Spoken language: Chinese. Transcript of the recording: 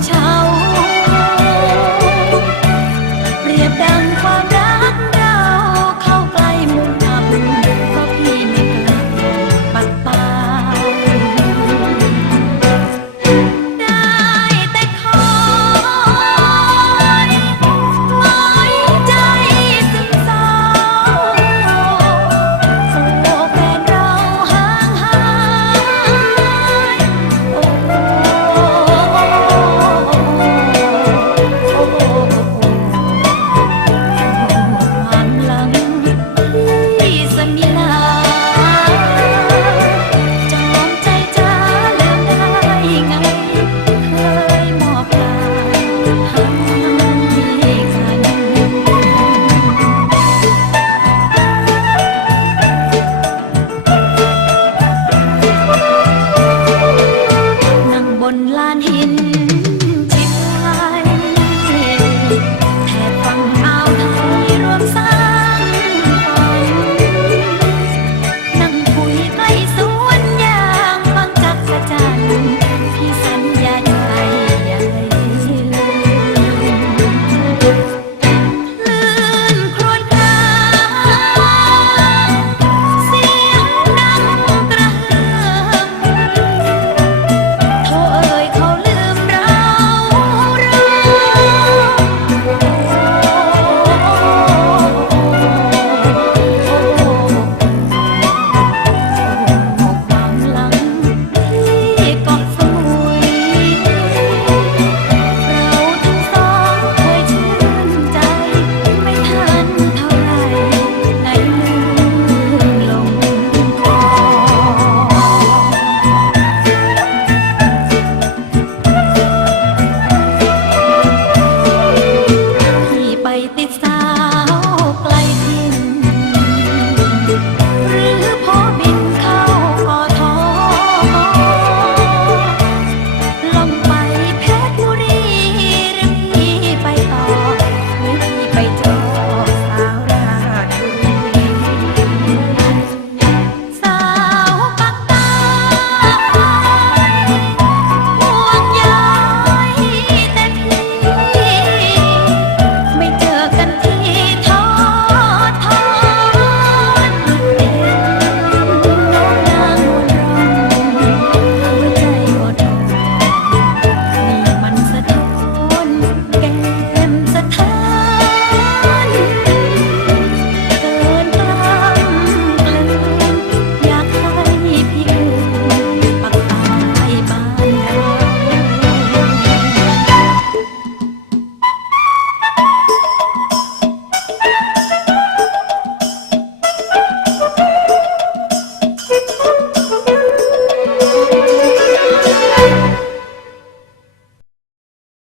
悄